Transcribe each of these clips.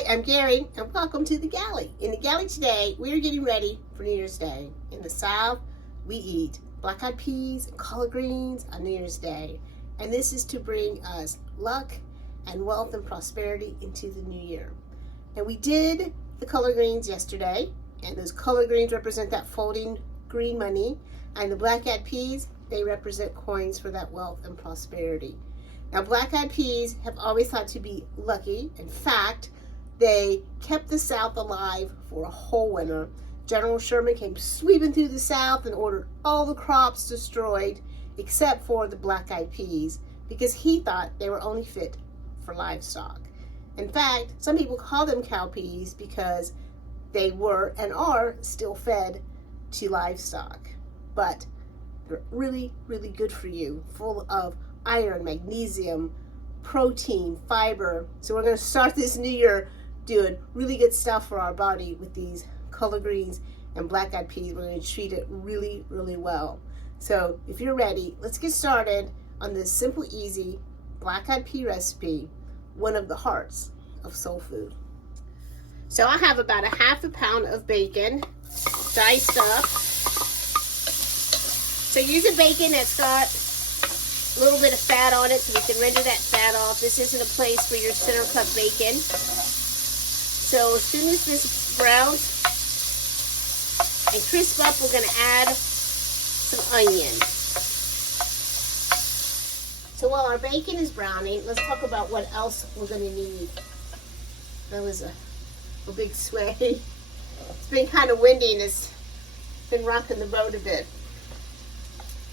Hi, I'm Gary, and welcome to the galley. In the galley today, we are getting ready for New Year's Day. In the South, we eat black-eyed peas and collard greens on New Year's Day. And this is to bring us luck and wealth and prosperity into the new year. And we did the collard greens yesterday, and those collard greens represent that folding green money. And the black-eyed peas, they represent coins for that wealth and prosperity. Now, black-eyed peas have always thought to be lucky. In fact, they kept the South alive for a whole winter. General Sherman came sweeping through the South and ordered all the crops destroyed except for the black-eyed peas because he thought they were only fit for livestock. In fact, some people call them cow peas because they were and are still fed to livestock. But they're really, really good for you, full of iron, magnesium, protein, fiber. So we're going to start this new year doing really good stuff for our body with these collard greens and black-eyed peas. We're going to treat it really, really well. So if you're ready, let's get started on this simple, easy black-eyed pea recipe, one of the hearts of soul food. So I have about a half a pound of bacon diced up. So use a bacon that's got a little bit of fat on it so we can render that fat off. This isn't a place for your center cut bacon. So as soon as this browns and crisp up, we're going to add some onion. So while our bacon is browning, let's talk about what else we're going to need. That was a big sway. It's been kind of windy and it's been rocking the boat a bit.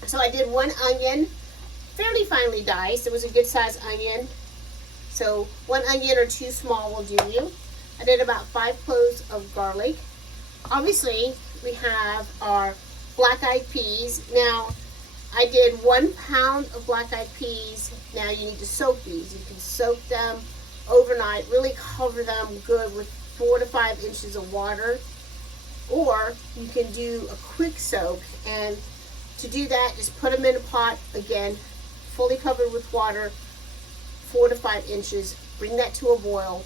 So I did one onion, fairly finely diced. It was a good size onion. So one onion or two small will do you. I did about 5 cloves of garlic. Obviously, we have our black-eyed peas. Now, I did 1 pound of black-eyed peas. Now you need to soak these. You can soak them overnight, really cover them good with 4 to 5 inches of water. Or you can do a quick soak. And to do that, just put them in a pot, again, fully covered with water, 4 to 5 inches. Bring that to a boil.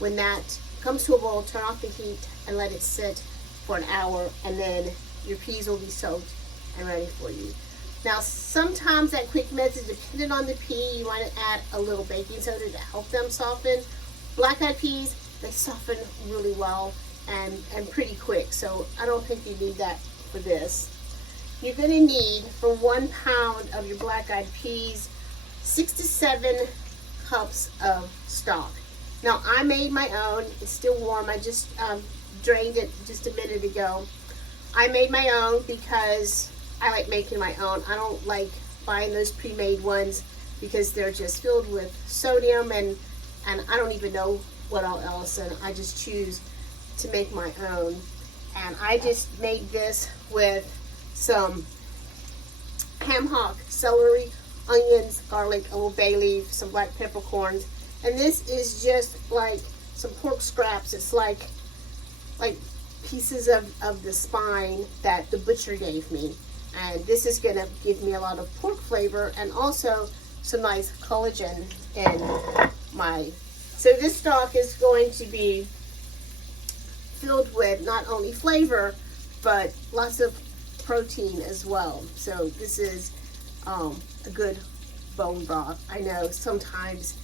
When that comes to a boil, turn off the heat and let it sit for an hour, and then your peas will be soaked and ready for you. Now, sometimes that quick method, depending on the pea, you want to add a little baking soda to help them soften. Black-eyed peas, they soften really well and pretty quick, so I don't think you need that for this. You're going to need, for 1 pound of your black-eyed peas, 6 to 7 cups of stock. Now, I made my own. It's still warm. I just drained it just a minute ago. I made my own because I like making my own. I don't like buying those pre-made ones because they're just filled with sodium and I don't even know what all else, and I just choose to make my own. And I just made this with some ham hock, celery, onions, garlic, a little bay leaf, some black peppercorns. And this is just like some pork scraps. It's like pieces of the spine that the butcher gave me. And this is going to give me a lot of pork flavor and also some nice collagen in my. So this stock is going to be filled with not only flavor, but lots of protein as well. So this is a good bone broth. I know sometimes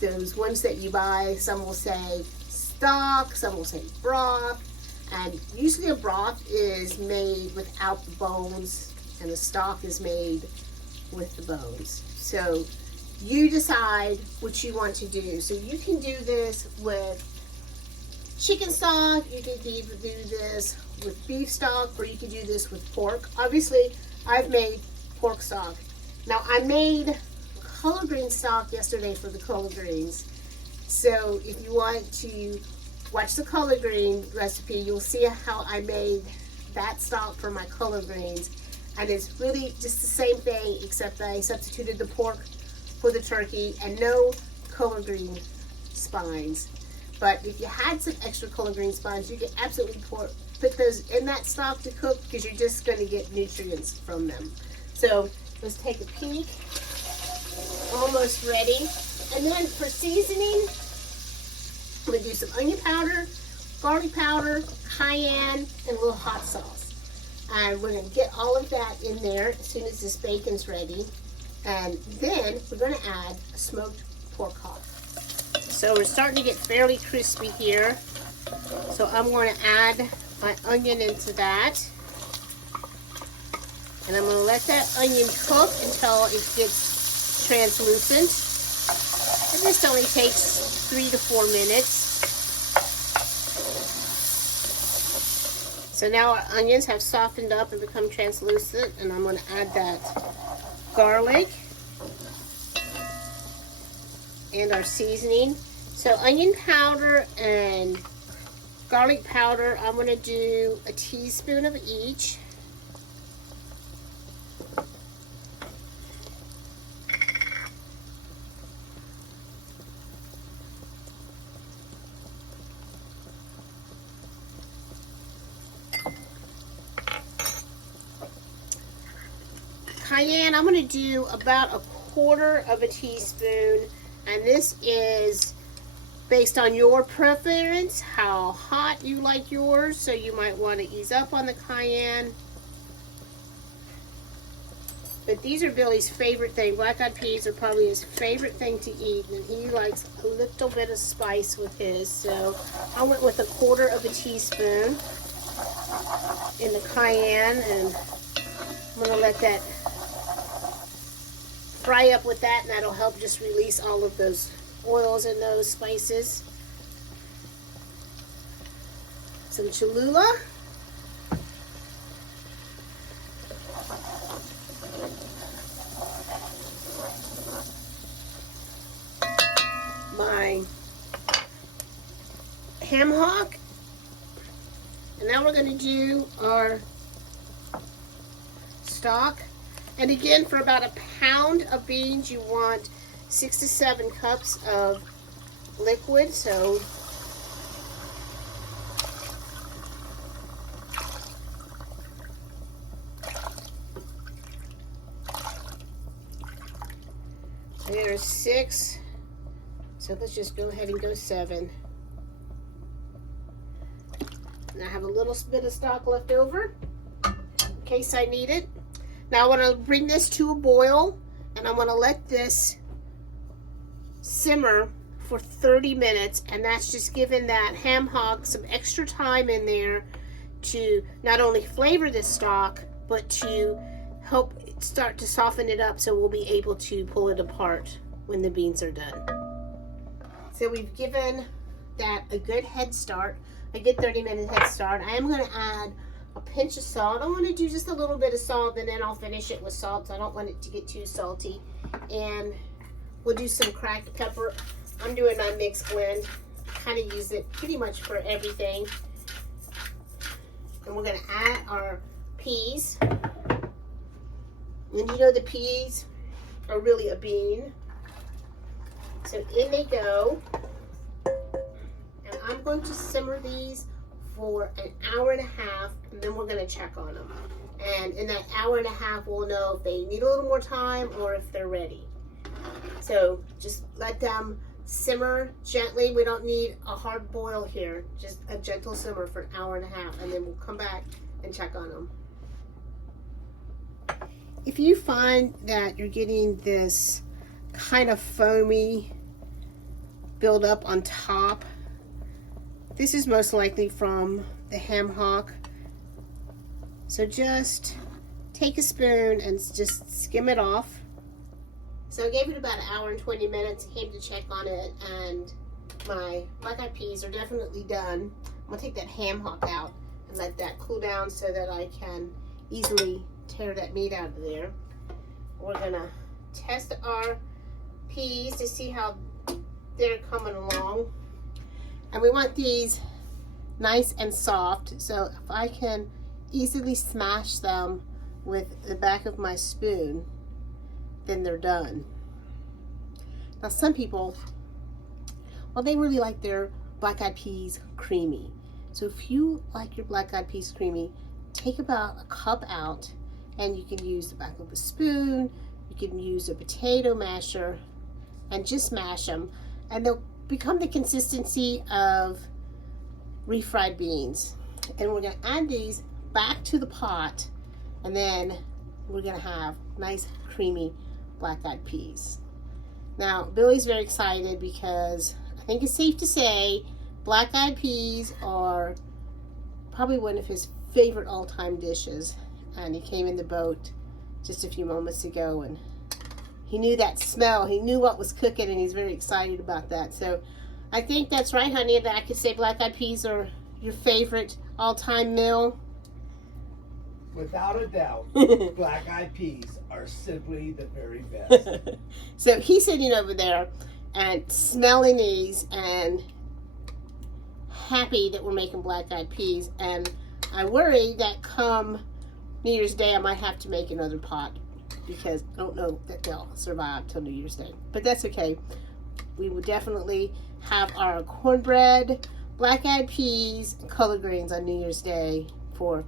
those ones that you buy, some will say stock, some will say broth, and usually a broth is made without the bones and the stock is made with the bones. So you decide what you want to do. So you can do this with chicken stock, you can do this with beef stock, or you can do this with pork. Obviously, I've made pork stock. Now, I made collard green stock yesterday for the collard greens. So if you want to watch the collard green recipe, you'll see how I made that stock for my collard greens. And it's really just the same thing, except I substituted the pork for the turkey and no collard green spines. But if you had some extra collard green spines, you can absolutely put those in that stock to cook because you're just going to get nutrients from them. So let's take a peek. Almost ready. And then for seasoning, I'm gonna do some onion powder, garlic powder, cayenne, and a little hot sauce. And we're gonna get all of that in there as soon as this bacon's ready. And then we're gonna add a smoked pork hock. So we're starting to get fairly crispy here. So I'm going to add my onion into that. And I'm going to let that onion cook until it gets translucent. And this only takes 3 to 4 minutes. So now our onions have softened up and become translucent, and I'm going to add that garlic and our seasoning. So onion powder and garlic powder, I'm going to do a teaspoon of each. Cayenne, I'm going to do about 1/4 of a teaspoon, and this is based on your preference, how hot you like yours, so you might want to ease up on the cayenne. But these are Billy's favorite thing. Black-eyed peas are probably his favorite thing to eat, and he likes a little bit of spice with his. So I went with 1/4 of a teaspoon in the cayenne, and I'm going to let that fry up with that, and that'll help just release all of those oils and those spices. Some Cholula. My ham hock. And now we're going to do our stock. And again, for about 1 pound of beans, you want 6 to 7 cups of liquid. So there's 6. So let's just go ahead and go 7. And I have a little bit of stock left over in case I need it. Now I want to bring this to a boil, and I'm going to let this simmer for 30 minutes, and that's just giving that ham hock some extra time in there to not only flavor this stock, but to help it start to soften it up so we'll be able to pull it apart when the beans are done. So we've given that a good head start, a good 30-minute head start. I am going to add a pinch of salt. I want to do just a little bit of salt, and then I'll finish it with salt. I don't want it to get too salty. And we'll do some cracked pepper. I'm doing my mixed blend. Kind of use it pretty much for everything. And we're going to add our peas. And you know the peas are really a bean. So in they go. And I'm going to simmer these for 1.5 hours, and then we're going to check on them. And in that 1.5 hours, we'll know if they need a little more time or if they're ready. So just let them simmer gently. We don't need a hard boil here, just a gentle simmer for 1.5 hours, and then we'll come back and check on them. If you find that you're getting this kind of foamy build up on top, this is most likely from the ham hock. So just take a spoon and just skim it off. So I gave it about 1 hour and 20 minutes. I came to check on it, and my black-eyed peas are definitely done. I'm gonna take that ham hock out and let that cool down so that I can easily tear that meat out of there. We're gonna test our peas to see how they're coming along. And we want these nice and soft, so if I can easily smash them with the back of my spoon, then they're done. Now some people, well, they really like their black-eyed peas creamy. So if you like your black-eyed peas creamy, take about 1 cup out, and you can use the back of a spoon, you can use a potato masher, and just mash them. And they'll become the consistency of refried beans. And we're going to add these back to the pot, and then we're going to have nice creamy black-eyed peas. Now, Billy's very excited because I think it's safe to say black-eyed peas are probably one of his favorite all-time dishes. And he came in the boat just a few moments ago, and he knew that smell. He knew what was cooking, and he's very excited about that. So I think that's right, honey, that I could say black-eyed peas are your favorite all-time meal. Without a doubt, black-eyed peas are simply the very best. So he's sitting over there and smelling these and happy that we're making black-eyed peas. And I worry that come New Year's Day I might have to make another pot, because I don't know that they'll survive till New Year's Day. But that's okay. We will definitely have our cornbread, black-eyed peas, and collard greens on New Year's Day for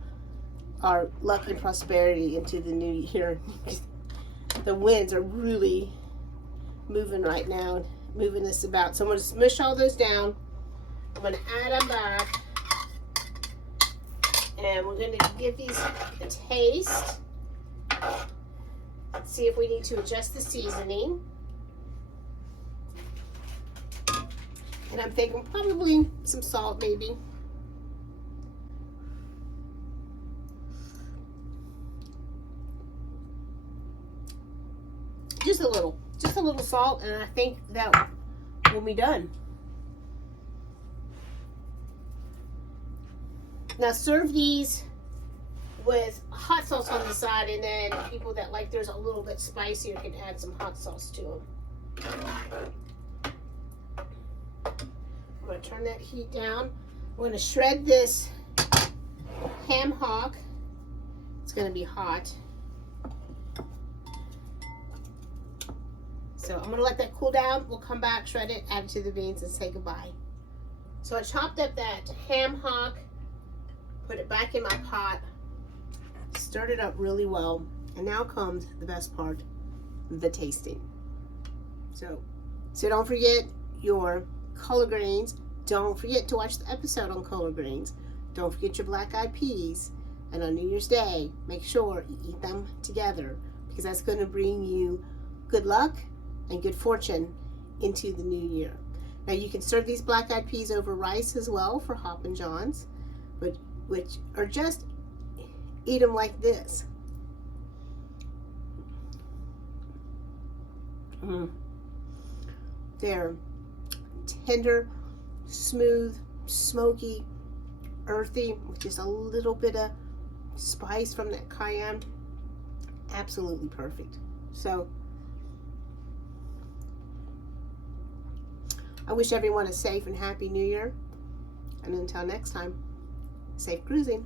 our luck and prosperity into the new year. The winds are really moving right now, moving us about. So I'm going to smush all those down. I'm going to add them back. And we're going to give these a taste. Let's see if we need to adjust the seasoning. And I'm thinking probably some salt, maybe. Just a little salt, and I think that will be done. Now serve these with hot sauce on the side, and then people that like theirs a little bit spicier can add some hot sauce to them. I'm going to turn that heat down. We're going to shred this ham hock. It's going to be hot. So I'm going to let that cool down. We'll come back, shred it, add it to the beans, and say goodbye. So I chopped up that ham hock, put it back in my pot, stirred it up really well, and now comes the best part, the tasting. So don't forget your collard greens. Don't forget to watch the episode on collard greens. Don't forget your black-eyed peas. And on New Year's Day, make sure you eat them together, because that's going to bring you good luck and good fortune into the new year. Now you can serve these black-eyed peas over rice as well for Hop and John's, or just eat them like this. They're tender, smooth, smoky, earthy, with just a little bit of spice from that cayenne. Absolutely perfect. So I wish everyone a safe and happy New Year. And until next time, safe cruising.